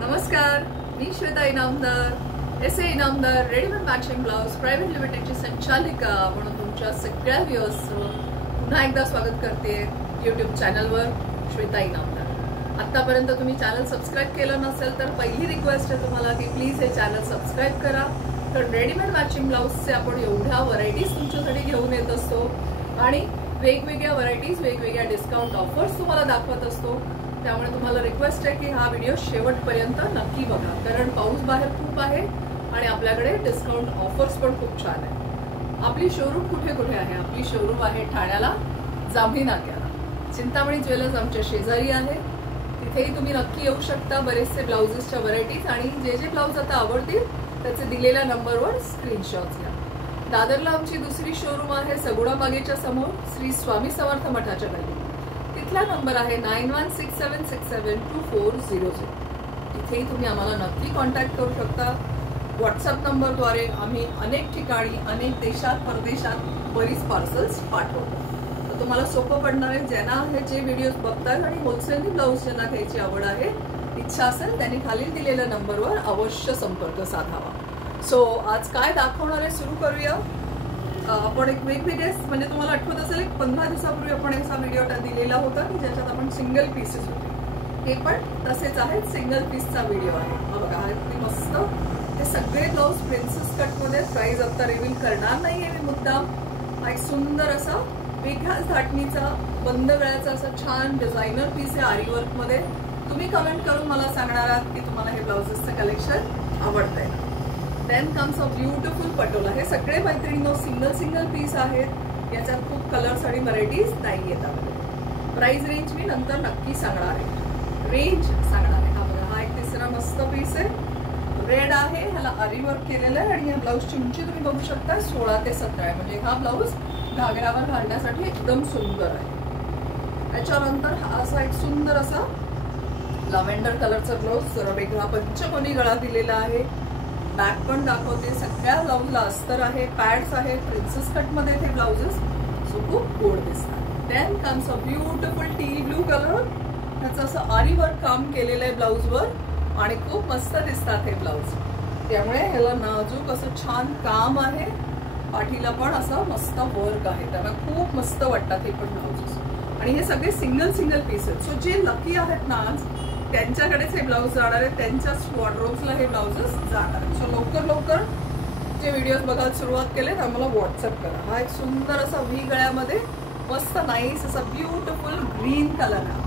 नमस्कार, मी Shweta Inamdar, S A Inamdar, readymade matching blouse private लिमिटेडची संचालिका म्हणून तुमच्या सगळ्या व्ह्युअर्सचं पुन्हा एकदा स्वागत करते यूट्यूब चॅनलवर श्वेता इनामदार। आतापर्यंत तुम्ही चॅनल सबस्क्राईब केलं नसेल तर पहिली रिक्वेस्ट आहे तुम्हाला की प्लीज हे चॅनल सबस्क्राईब करा। तर रेडीमेड मॅचिंग ब्लाउजचे आपण एवढ्या व्हरायटीज तुमच्यासाठी घेऊन येत असतो आणि वेगवेगळ्या व्हरायटीज, वेगवेगळ्या डिस्काउंट ऑफर्स तुम्हाला दाखवत असतो। त्यामुळे तुम्हाला रिक्वेस्ट आहे की हा व्हिडिओ शेवटपर्यंत नक्की बघा, कारण पाऊस बाहेर खूप आहे आणि आपल्याकडे डिस्काउंट ऑफर्स पण खूप छान आहे। आपली शोरूम कुठे कुठे आहे? आपली शोरूम आहे ठाण्याला, जांभी नाक्याला, चिंतामणी ज्वेलर्स आमच्या शेजारी आहे। तिथेही तुम्ही नक्की येऊ शकता। बरेचसे ब्लाउजेसच्या व्हरायटीज आणि जे जे ब्लाउज आता आवडतील त्याचे दिलेल्या नंबरवर स्क्रीनशॉट्स घ्या। दादरला आमची दुसरी शोरूम आहे, सगुणा बागेच्या समोर, श्री स्वामी समर्थ मठाच्या गल्ली। तिथला नंबर आहे 9167672400। इथेही तुम्ही आम्हाला नक्की कॉन्टॅक्ट करू शकता। व्हॉट्सअप नंबरद्वारे आम्ही अनेक ठिकाणी, अनेक देशात, परदेशात बरीच पार्सल्स पाठवतो। तर तुम्हाला सोपं पडणार आहे। ज्यांना हे जे व्हिडिओज बघतात आणि होलसेल ब्लाऊज ज्यांना घ्यायची आवड आहे, इच्छा असेल त्यांनी खाली दिलेल्या नंबरवर अवश्य संपर्क साधावा। सो आज काय दाखवणार आहे, सुरू करूया। आपण एक वेगवेगळे, म्हणजे तुम्हाला आठवत असेल एक 15 दिवसापूर्वी आपण असा व्हिडिओ दिलेला होता की ज्याच्यात आपण सिंगल पीसेस होते। हे पण तसेच आहेत, सिंगल पीसचा व्हिडिओ आहे। बघा, हा किती मस्त। हे सगळे ब्लाउज प्रिन्सेस कट मध्ये। प्राइस आता रिव्हील करणार नाहीये मी मुद्दाम। हा एक सुंदर असा वेगळ्याच धाटणीचा बंद गळ्याचा असा छान डिझायनर पीस आहे आरी वर्क मध्ये। तुम्ही कमेंट करून मला सांगणार आहात की तुम्हाला हे ब्लाउजेसचं कलेक्शन आवडतंय। Then comes a beautiful patola. हे सगळे मैत्रिणींनो सिंगल पीस आहेत, याच्यात खूप कलर्स आणि व्हरायटीज नाही येतात। प्राइस रेंज मी नंतर नक्की सांगणार आहे, रेंज सांगणार आहे। हा बघा, हा एक तिसरा मस्त पीस आहे, रेड आहे, ह्याला आरी वर्क केलेलं आहे आणि या ब्लाऊजची उंची तुम्ही बघू शकता 16 ते 17 आहे। म्हणजे हा ब्लाऊज घागऱ्यावर घालण्यासाठी एकदम सुंदर आहे। त्याच्यानंतर हा असा एक सुंदर असा लव्हेंडर कलरचा ब्लाऊज, जरा वेगळा पंचकोनी गळा दिलेला आहे। बॅक पण दाखवते। सगळ्या ब्लाऊजला अस्तर आहे, पॅड्स आहेत, प्रिन्सेस कट मध्ये ते ब्लाउजेस सो खूप गोड दिसतात। Then comes a beautiful tea blue colour. त्याचं असं आरी वर्क काम केलेलं आहे ब्लाऊजवर आणि खूप मस्त दिसतात हे ब्लाऊज। त्यामुळे ह्याला नाजूक असं छान काम आहे, पाठीला पण असं मस्त वर्क आहे, त्याला खूप मस्त वाटतात हे पण ब्लाउजेस। आणि हे सगळे सिंगल पीस आहेत। सो जे लकी आहेत ना आज, त्यांच्याकडेच हे ब्लाऊज जाणार आहे, त्यांच्याच वॉर्डरोब्सला हे ब्लाउजेस जाणार आहेत। सो लवकर जे व्हिडिओज बघायला सुरुवात केलेत आम्हाला व्हॉट्सअप करा। हा एक सुंदर असा व्ही गळ्यामध्ये मस्त नाईस असा ब्युटिफुल ग्रीन कलर आहे,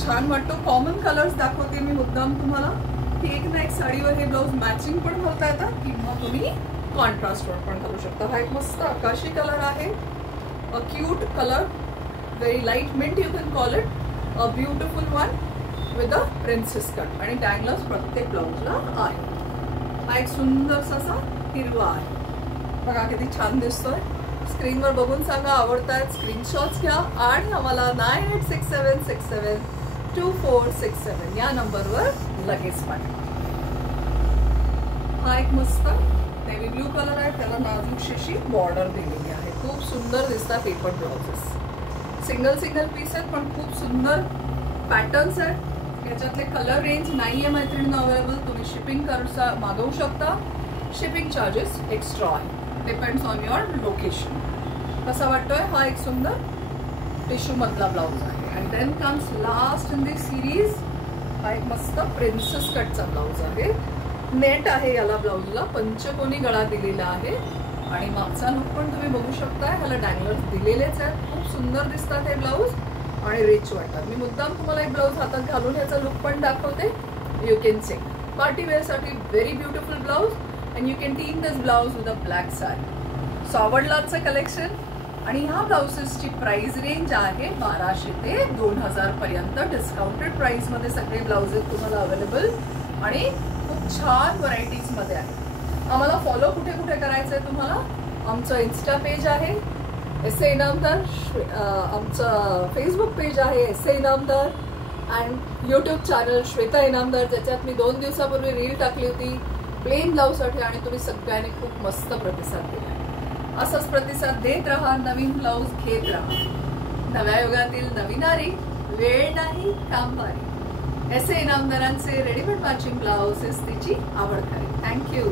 छान वाटतो। कॉमन कलर्स दाखवते मी मुद्दाम तुम्हाला की एक ना एक साडीवर हे ब्लाऊज मॅचिंग पण घालता येतात किंवा तुम्ही कॉन्ट्रास्टवर पण घालू शकता। हा एक मस्त आकाशी कलर आहे, a cute colour, very light mint you can call it. A beautiful one with a princess cut आणि डँगलर्स प्रत्येक ब्लाऊजला आहे। हा एक सुंदर असा हिरवा आहे, बघा किती छान दिसतोय। स्क्रीनवर बघून सांगा आवडतायत, स्क्रीनशॉट्स घ्या आणि आम्हाला 9867672467 या नंबरवर लगेच पाठवा। हा एक मस्त नेव्ही ब्लू कलर आहे, त्याला नाजूक अशी बॉर्डर दिलेली आहे। खूप सुंदर दिसतात हे पण ब्लाउजेस। सिंगल पीस आहेत पण खूप सुंदर पॅटर्न्स आहेत। याच्यातले कलर रेंज नाहीये मैत्रिणींना अवेलेबल, तुम्ही शिपिंग मागवू शकता। शिपिंग चार्जेस एक्स्ट्रा आहे, डिपेंड्स ऑन युअर लोकेशन। कसा वाटतोय? हा एक सुंदर टिश्यू मधला ब्लाऊज आहे। And then comes last in this series, हा एक मस्त प्रिन्सेस कटचा ब्लाऊज आहे। नेट आहे याला ब्लाऊजला, पंचकोनी गळा दिलेला आहे आणि मागचा लुक पण तुम्ही बघू शकता, ह्याला डँगलर्स दिलेलेच आहेत। खूप सुंदर दिसतात हे ब्लाऊज आणि रिच वाटतात। मी मुद्दाम तुम्हाला एक ब्लाऊज हातात घालून याचा लुक पण दाखवते, you can check. Party wear साठी very beautiful blouse and you can team this blouse with a black sari. So आवडलं आजचं कलेक्शन आणि ह्या ब्लाउजेसची प्राइस रेंज आहे 1200 ते 2000 पर्यंत। डिस्काउंटेड प्राइस मध्ये सगळे ब्लाउजेस तुम्हाला अवेलेबल आणि खूप छान व्हरायटीज मध्ये आहे। आम्हाला फॉलो कुठे कुठे करायचंय तुम्हाला? आमचं इन्स्टा पेज आहे एस ए इनामदार, आमचं फेसबुक पेज आहे S A Inamdar and YouTube channel Shweta Inamdar, ज्याच्यात मी 2 दिवसापूर्वी रील टाकली होती प्लेन ब्लाऊजसाठी आणि तुम्ही सगळ्यांनी खूप मस्त प्रतिसाद दिला। असाच प्रतिसाद देत राहा, नवीन ब्लाऊज घेत राहा। नव्या युगातील नवीनारी, वेळ नाही काम भारी। एस ए इनामदारांचे रेडीमेड मॅचिंग ब्लाउज तिची आवड करेल. थँक्यू.